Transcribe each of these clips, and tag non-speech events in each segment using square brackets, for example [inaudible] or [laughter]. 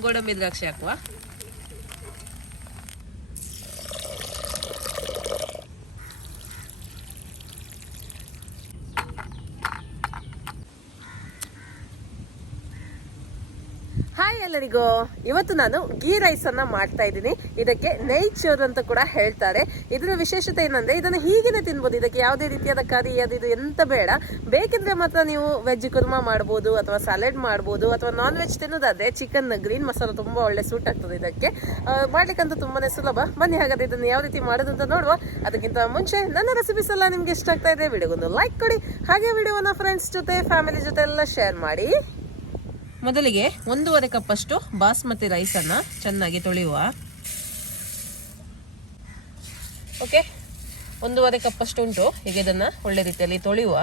ಗೋಡಂಬಿ ದ್ರಾಕ್ಷಿ ಹಾಕುವ ಹಾಯ್ ಎಲ್ಲರಿಗೂ. ಇವತ್ತು ನಾನು ಗೀ ರೈಸ್ ಅನ್ನ ಮಾಡ್ತಾ ಇದ್ದೀನಿ. ಇದಕ್ಕೆ ನೈಚೋರ್ ಅಂತ ಕೂಡ ಹೇಳ್ತಾರೆ. ಇದರ ವಿಶೇಷತೆ ಏನಂದ್ರೆ ಇದನ್ನ ಹೀಗೇನೆ ತಿನ್ಬೋದು. ಇದಕ್ಕೆ ಯಾವುದೇ ರೀತಿಯಾದ ಕರಿ, ಅದು ಇದು ಎಂತ ಬೇಡ. ಬೇಕಿದ್ರೆ ಮಾತ್ರ ನೀವು ವೆಜ್ ಕುರ್ಮಾ ಮಾಡ್ಬೋದು, ಅಥವಾ ಸಲಾಡ್ ಮಾಡ್ಬೋದು, ಅಥವಾ ನಾನ್ ವೆಜ್ ತಿನ್ನೋದಾದ್ರೆ ಚಿಕನ್ ಗ್ರೀನ್ ಮಸಾಲ ತುಂಬಾ ಒಳ್ಳೆ ಸೂಟ್ ಆಗ್ತದೆ ಇದಕ್ಕೆ. ಮಾಡ್ಲಿಕ್ಕಂತೂ ತುಂಬಾನೇ ಸುಲಭ. ಬನ್ನಿ ಹಾಗಾದ್ರೆ ಇದನ್ನ ಯಾವ ರೀತಿ ಮಾಡೋದು ಅಂತ ನೋಡುವ. ಅದಕ್ಕಿಂತ ಮುಂಚೆ ನನ್ನ ರೆಸಿಪೀಸ್ ಎಲ್ಲ ನಿಮ್ಗೆ ಇಷ್ಟ ಆಗ್ತಾ ಇದೆ, ವಿಡಿಯೋಗೊಂದು ಲೈಕ್ ಕೊಡಿ. ಹಾಗೆ ವಿಡಿಯೋನ ಫ್ರೆಂಡ್ಸ್ ಜೊತೆ ಫ್ಯಾಮಿಲಿ ಜೊತೆ ಎಲ್ಲ ಶೇರ್ ಮಾಡಿ. ಮೊದಲಿಗೆ ಒಂದೂವರೆ ಕಪ್ಪಷ್ಟು ಬಾಸ್ಮತಿ ರೈಸನ್ನು ಚೆನ್ನಾಗಿ ತೊಳೆಯುವ. ಓಕೆ ಒಂದೂವರೆ ಕಪ್ಪಷ್ಟು ಉಂಟು. ಈಗ ಇದನ್ನು ಒಳ್ಳೆ ರೀತಿಯಲ್ಲಿ ತೊಳೆಯುವ.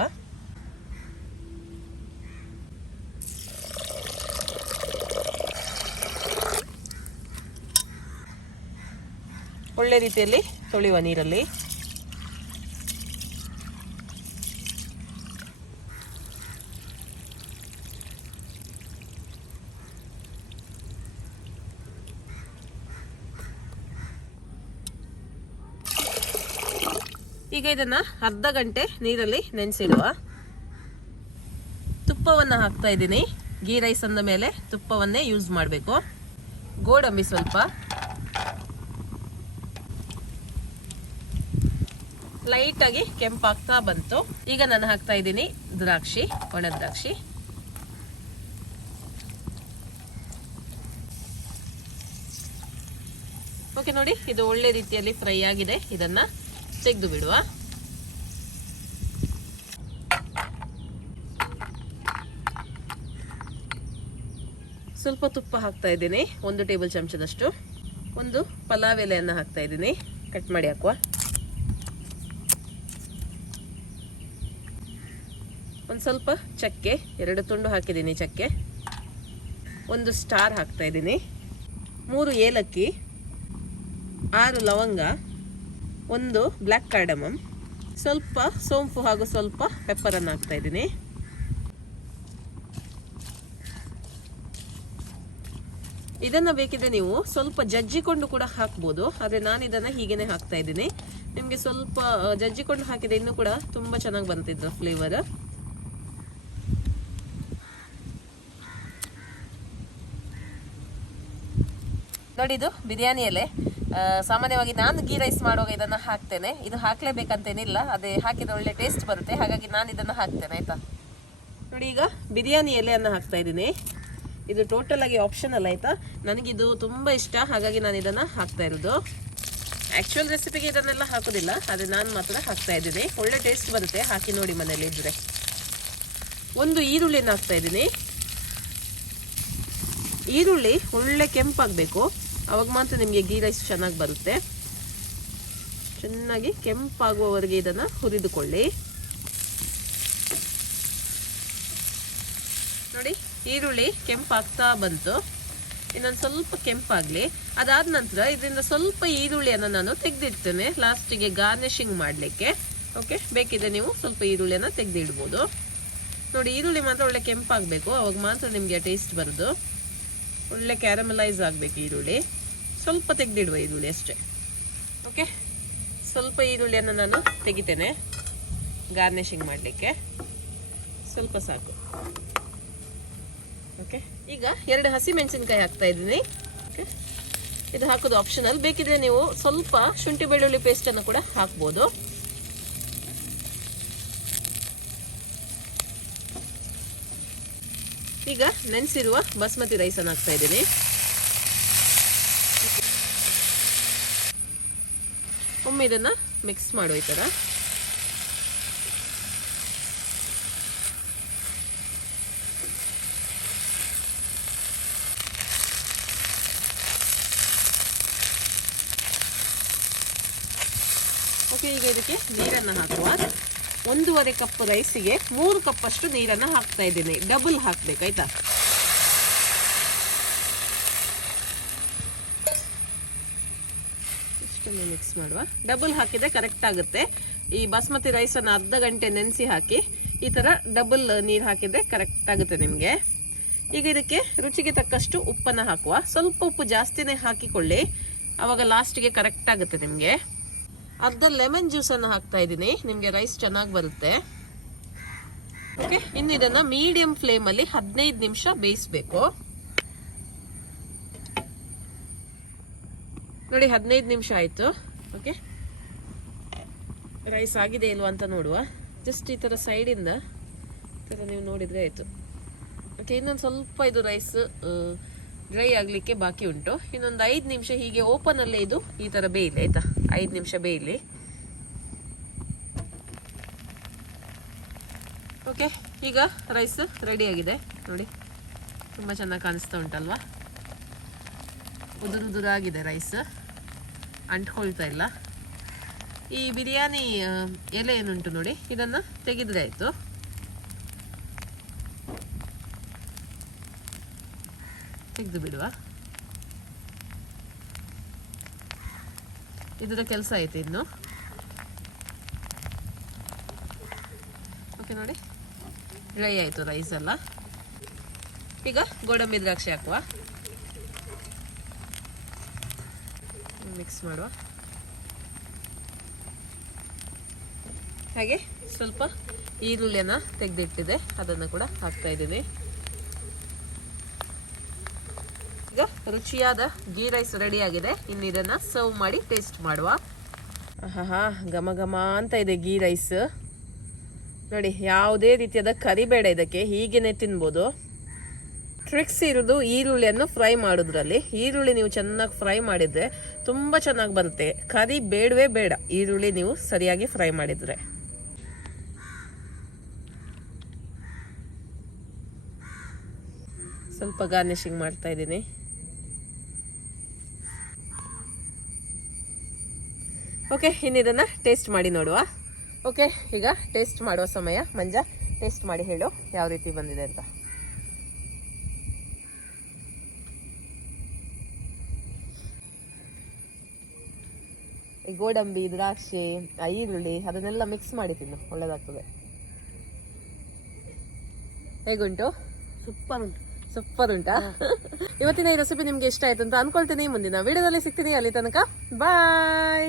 ಒಳ್ಳೆ ರೀತಿಯಲ್ಲಿ ತೊಳೆಯುವ ನೀರಲ್ಲಿ. ಈಗ ಇದನ್ನ ಅರ್ಧ ಗಂಟೆ ನೀರಲ್ಲಿ ನೆನೆಸಿಡುವ. ತುಪ್ಪವನ್ನು ಹಾಕ್ತಾ ಇದ್ದೀನಿ. ಗೀ ರೈಸ್ ಅಂದ ಮೇಲೆ ತುಪ್ಪವನ್ನೇ ಯೂಸ್ ಮಾಡಬೇಕು. ಗೋಡಂಬಿ ಸ್ವಲ್ಪ. ಲೈಟಾಗಿ ಕೆಂಪಾಗ್ತಾ ಬಂತು. ಈಗ ನಾನು ಹಾಕ್ತಾ ಇದ್ದೀನಿ ದ್ರಾಕ್ಷಿ, ಒಣ ದ್ರಾಕ್ಷಿ. ಓಕೆ ನೋಡಿ, ಇದು ಒಳ್ಳೆ ರೀತಿಯಲ್ಲಿ ಫ್ರೈ ಆಗಿದೆ. ಇದನ್ನ ತೆಗೆದು ಬಿಡುವ. ಸ್ವಲ್ಪ ತುಪ್ಪ ಹಾಕ್ತಾ ಇದ್ದೀನಿ, ಒಂದು ಟೇಬಲ್ ಚಮಚದಷ್ಟು. ಒಂದು ಪಲಾವ್ ಎಲೆಯನ್ನು ಹಾಕ್ತಾ ಇದ್ದೀನಿ, ಕಟ್ ಮಾಡಿ ಹಾಕುವ. ಒಂದು ಸ್ವಲ್ಪ ಚಕ್ಕೆ, ಎರಡು ತುಂಡು ಹಾಕಿದ್ದೀನಿ ಚಕ್ಕೆ. ಒಂದು ಸ್ಟಾರ್ ಹಾಕ್ತಾ ಇದ್ದೀನಿ. ಮೂರು ಏಲಕ್ಕಿ, ಆರು ಲವಂಗ ಒಂದು ಬ್ಲ್ಯಾಕ್ ಕಾರ್ಡಮಮ್. ಸ್ವಲ್ಪ ಸೋಂಪು ಹಾಗೂ ಸ್ವಲ್ಪ ಪೆಪ್ಪರನ್ನು ಹಾಕ್ತಾ ಇದ್ದೀನಿ. ಇದನ್ನು ಬೇಕಿದ್ರೆ ನೀವು ಸ್ವಲ್ಪ ಜಜ್ಜಿಕೊಂಡು ಕೂಡ ಹಾಕ್ಬೋದು. ಆದರೆ ನಾನು ಇದನ್ನು ಹೀಗೇನೆ ಹಾಕ್ತಾ ಇದ್ದೀನಿ. ನಿಮಗೆ ಸ್ವಲ್ಪ ಜಜ್ಜಿಕೊಂಡು ಹಾಕಿದೆ ಇನ್ನೂ ಕೂಡ ತುಂಬ ಚೆನ್ನಾಗಿ ಬಂತಿದ್ದು ಫ್ಲೇವರ್ ನೋಡಿ ಇದು ಬಿರಿಯಾನಿ ಎಲೆ. ಸಾಮಾನ್ಯವಾಗಿ ನಾನು ಗೀ ರೈಸ್ ಮಾಡುವಾಗ ಇದನ್ನು ಹಾಕ್ತೇನೆ. ಇದು ಹಾಕಲೇಬೇಕಂತೇನಿಲ್ಲ. ಅದೇ ಹಾಕಿದ ಒಳ್ಳೆ ಟೇಸ್ಟ್ ಬರುತ್ತೆ. ಹಾಗಾಗಿ ನಾನು ಇದನ್ನು ಹಾಕ್ತೇನೆ, ಆಯಿತಾ? ನೋಡಿ ಈಗ ಬಿರಿಯಾನಿ ಎಲೆಯನ್ನು ಹಾಕ್ತಾ ಇದ್ದೀನಿ. ಇದು ಟೋಟಲ್ ಆಗಿ ಆಪ್ಷನಲ್ ಆಯಿತಾ? ನನಗಿದು ತುಂಬ ಇಷ್ಟ. ಹಾಗಾಗಿ ನಾನು ಇದನ್ನು ಹಾಕ್ತಾ ಇರೋದು. ಆ್ಯಕ್ಚುಯಲ್ ರೆಸಿಪಿಗೆ ಇದನ್ನೆಲ್ಲ ಹಾಕೋದಿಲ್ಲ. ಆದರೆ ನಾನು ಮಾತ್ರ ಹಾಕ್ತಾ ಇದ್ದೀನಿ. ಒಳ್ಳೆ ಟೇಸ್ಟ್ ಬರುತ್ತೆ. ಹಾಕಿ ನೋಡಿ ಮನೇಲಿ ಇದ್ದರೆ ಒಂದು ಈರುಳ್ಳಿಯನ್ನು ಹಾಕ್ತಾ ಇದ್ದೀನಿ. ಈರುಳ್ಳಿ ಒಳ್ಳೆ ಕೆಂಪಾಗಬೇಕು. ಅವಾಗ ಮಾತ್ರ ನಿಮಗೆ ಗೀ ರೈಸ್ ಚೆನ್ನಾಗಿ ಬರುತ್ತೆ. ಚೆನ್ನಾಗಿ ಕೆಂಪಾಗುವವರೆಗೆ ಇದನ್ನು ಹುರಿದುಕೊಳ್ಳಿ. ನೋಡಿ, ಈರುಳ್ಳಿ ಕೆಂಪಾಗ್ತಾ ಬಂತು. ಇನ್ನೊಂದು ಸ್ವಲ್ಪ ಕೆಂಪಾಗಲಿ. ಅದಾದ ನಂತರ ಇದರಿಂದ ಸ್ವಲ್ಪ ಈರುಳ್ಳಿಯನ್ನು ನಾನು ತೆಗೆದಿಡ್ತೇನೆ. ಲಾಸ್ಟಿಗೆ ಗಾರ್ನಿಷಿಂಗ್ ಮಾಡಲಿಕ್ಕೆ. ಓಕೆ ಬೇಕಿದ್ರೆ ನೀವು ಸ್ವಲ್ಪ ಈರುಳ್ಳಿಯನ್ನು ತೆಗೆದಿಡ್ಬೋದು. ನೋಡಿ, ಈರುಳ್ಳಿ ಮಾತ್ರ ಒಳ್ಳೆ ಕೆಂಪಾಗಬೇಕು. ಅವಾಗ ಮಾತ್ರ ನಿಮಗೆ ಟೇಸ್ಟ್ ಬರೋದು. ಒಳ್ಳೆ ಕ್ಯಾರಮಲೈಸ್ ಆಗಬೇಕು ಈರುಳ್ಳಿ. ಸ್ವಲ್ಪ ತೆಗೆದಿಡುವ ಈರುಳ್ಳಿ ಅಷ್ಟೇ. ಓಕೆ ಸ್ವಲ್ಪ ಈರುಳ್ಳಿಯನ್ನು ನಾನು ತೆಗಿತೇನೆ. ಗಾರ್ನಿಷಿಂಗ್ ಮಾಡಲಿಕ್ಕೆ. ಸ್ವಲ್ಪ ಸಾಕು. ಓಕೆ ಈಗ ಎರಡು ಹಸಿ ಮೆಣಸಿನ್ಕಾಯಿ ಹಾಕ್ತಾ ಇದ್ದೀನಿ. ಓಕೆ ಇದು ಹಾಕೋದು ಆಪ್ಷನಲ್ ಬೇಕಿದ್ರೆ ನೀವು ಸ್ವಲ್ಪ ಶುಂಠಿ ಬೆಳ್ಳುಳ್ಳಿ ಪೇಸ್ಟನ್ನು ಕೂಡ ಹಾಕ್ಬೋದು. ಈಗ ನೆನೆಸಿರುವ ಬಾಸ್ಮತಿ ರೈಸನ್ನು ಹಾಕ್ತಾ ಇದ್ದೀನಿ. ಒಮ್ಮೆ ಇದನ್ನು ಮಿಕ್ಸ್ ಮಾಡೋ ಈ ಥರ ಓಕೆ ಈಗ ಇದಕ್ಕೆ ನೀರನ್ನು ಹಾಕುವ. ಒಂದೂವರೆ ಕಪ್ ರೈಸಿಗೆ ಮೂರು ಕಪ್ಪಷ್ಟು ನೀರನ್ನು ಹಾಕ್ತಾ ಇದ್ದೀನಿ. ಡಬಲ್ ಹಾಕ್ಬೇಕು ಆಯ್ತಾ ಮಿಕ್ಸ್ ಮಾಡುವ. ಡಬಲ್ ಹಾಕಿದ್ರೆ ಕರೆಕ್ಟ್ ಆಗುತ್ತೆ. ಈ ಬಾಸ್ಮತಿ ರೈಸನ್ನು ಅರ್ಧ ಗಂಟೆ ನೆನೆಸಿ ಹಾಕಿ, ಈ ಥರ ಡಬಲ್ ನೀರು ಹಾಕಿದ್ರೆ ಕರೆಕ್ಟ್ ಆಗುತ್ತೆ ನಿಮಗೆ. ಈಗ ಇದಕ್ಕೆ ರುಚಿಗೆ ತಕ್ಕಷ್ಟು ಉಪ್ಪನ್ನು ಹಾಕುವ. ಸ್ವಲ್ಪ ಉಪ್ಪು ಜಾಸ್ತಿನೇ ಹಾಕಿಕೊಳ್ಳಿ. ಆವಾಗ ಲಾಸ್ಟಿಗೆ ಕರೆಕ್ಟ್ ಆಗುತ್ತೆ ನಿಮಗೆ. ಅರ್ಧ ಲೆಮನ್ ಜ್ಯೂಸನ್ನು ಹಾಕ್ತಾ ಇದ್ದೀನಿ. ನಿಮಗೆ ರೈಸ್ ಚೆನ್ನಾಗಿ ಬರುತ್ತೆ. ಓಕೆ ಇನ್ನು ಇದನ್ನು ಮೀಡಿಯಂ ಫ್ಲೇಮಲ್ಲಿ ಹದಿನೈದು ನಿಮಿಷ ಬೇಯಿಸ್ಬೇಕು. ನೋಡಿ, ಹದಿನೈದು ನಿಮಿಷ ಆಯಿತು. ಓಕೆ ರೈಸ್ ಆಗಿದೆ ಇಲ್ವಾ ಅಂತ ನೋಡುವ. ಜಸ್ಟ್ ಈ ಥರ ಸೈಡಿಂದ ಈ ಥರ ನೀವು ನೋಡಿದರೆ ಆಯಿತು. ಓಕೆ ಇನ್ನೊಂದು ಸ್ವಲ್ಪ ಇದು ರೈಸ್ ಡ್ರೈ ಆಗಲಿಕ್ಕೆ ಬಾಕಿ ಉಂಟು. ಇನ್ನೊಂದು ಐದು ನಿಮಿಷ ಹೀಗೆ ಓಪನಲ್ಲೇ ಇದು ಈ ಥರ ಬೇಯಲಿ, ಆಯಿತಾ? ಐದು ನಿಮಿಷ ಬೇಯಲಿ. ಓಕೆ ಈಗ ರೈಸ್ ರೆಡಿ ಆಗಿದೆ. ನೋಡಿ, ತುಂಬ ಚೆನ್ನಾಗಿ ಕಾಣಿಸ್ತಾ ಉಂಟಲ್ವಾ? ಉದುರು ಉದುರಾಗಿದೆ ರೈಸ್ ಅಂಟ್ಕೊಳ್ತಾ ಇಲ್ಲ. ಈ ಬಿರಿಯಾನಿ ಎಲೆ ಏನುಂಟು ನೋಡಿ, ಇದನ್ನು ತೆಗೆದ್ರೆ ಆಯಿತು. ತೆಗೆದು ಬಿಡುವ. ಇದರ ಕೆಲಸ ಆಯಿತು ಇನ್ನು. ಓಕೆ ನೋಡಿ. ಡ್ರೈ ಆಯಿತು ರೈಸ್ ಎಲ್ಲ. ಈಗ ಗೋಡಂಬಿ ದ್ರಾಕ್ಷಿ ಹಾಕುವ. ಮಿಕ್ಸ್ ಮಾಡುವ. ಹಾಗೆ ಸ್ವಲ್ಪ ಈರುಳ್ಳಿಯನ್ನು ತೆಗೆದಿಟ್ಟಿದೆ. ಅದನ್ನು ಕೂಡ ಹಾಕ್ತಾ ಇದ್ದೀನಿ. ಈಗ ರುಚಿಯಾದ ಗೀ ರೈಸ್ ರೆಡಿಯಾಗಿದೆ ಇನ್ನು ಇದನ್ನ ಸರ್ವ್ ಮಾಡಿ ಟೇಸ್ಟ್ ಮಾಡುವ. ಆಹಾ ಘಮ ಘಮ ಅಂತ ಇದೆ ಗೀ ರೈಸ್. ನೋಡಿ, ಯಾವುದೇ ರೀತಿಯಾದ ಕರಿಬೇಡ ಇದಕ್ಕೆ. ಹೀಗೇನೆ ತಿನ್ಬೋದು. ಟ್ರಿಕ್ಸ್ ಇರೋದು ಈರುಳ್ಳಿಯನ್ನು ಫ್ರೈ ಮಾಡೋದ್ರಲ್ಲಿ. ಈರುಳ್ಳಿ ನೀವು ಚೆನ್ನಾಗಿ ಫ್ರೈ ಮಾಡಿದ್ರೆ ತುಂಬ ಚೆನ್ನಾಗಿ ಬರುತ್ತೆ. ಕರಿ ಬೇಡವೇ ಬೇಡ. ಈರುಳ್ಳಿ ನೀವು ಸರಿಯಾಗಿ ಫ್ರೈ ಮಾಡಿದ್ರೆ. ಸ್ವಲ್ಪ ಗಾರ್ನಿಶಿಂಗ್ ಮಾಡ್ತಾ ಇದ್ದೀನಿ. ಓಕೆ ಇನ್ನಿದನ್ನು ಟೇಸ್ಟ್ ಮಾಡಿ ನೋಡುವ. ಓಕೆ ಈಗ ಟೇಸ್ಟ್ ಮಾಡುವ ಸಮಯ. ಮಂಜ ಟೇಸ್ಟ್ ಮಾಡಿ ಹೇಳು. ಯಾವ ರೀತಿ ಬಂದಿದೆ ಅಂತ. ಈ ಗೋಡಂಬಿ ದ್ರಾಕ್ಷಿ ಈರುಳ್ಳಿ ಅದನ್ನೆಲ್ಲ ಮಿಕ್ಸ್ ಮಾಡಿ ತಿನ್ನು. ಒಳ್ಳೇದಾಗ್ತದೆ. ಹೇಗುಂಟು? ಸೂಪರ್ ಉಂಟು ಸೂಪರ್ ಉಂಟಾ [laughs] ಇವತ್ತಿನ ಈ ರೆಸಿಪಿ ನಿಮ್ಗೆ ಇಷ್ಟ ಆಯ್ತು ಅಂತ ಅನ್ಕೊಳ್ತೀನಿ. ಮುಂದಿನ ವಿಡಿಯೋದಲ್ಲಿ ಸಿಗ್ತೀನಿ. ಅಲ್ಲಿ ತನಕ ಬಾಯ್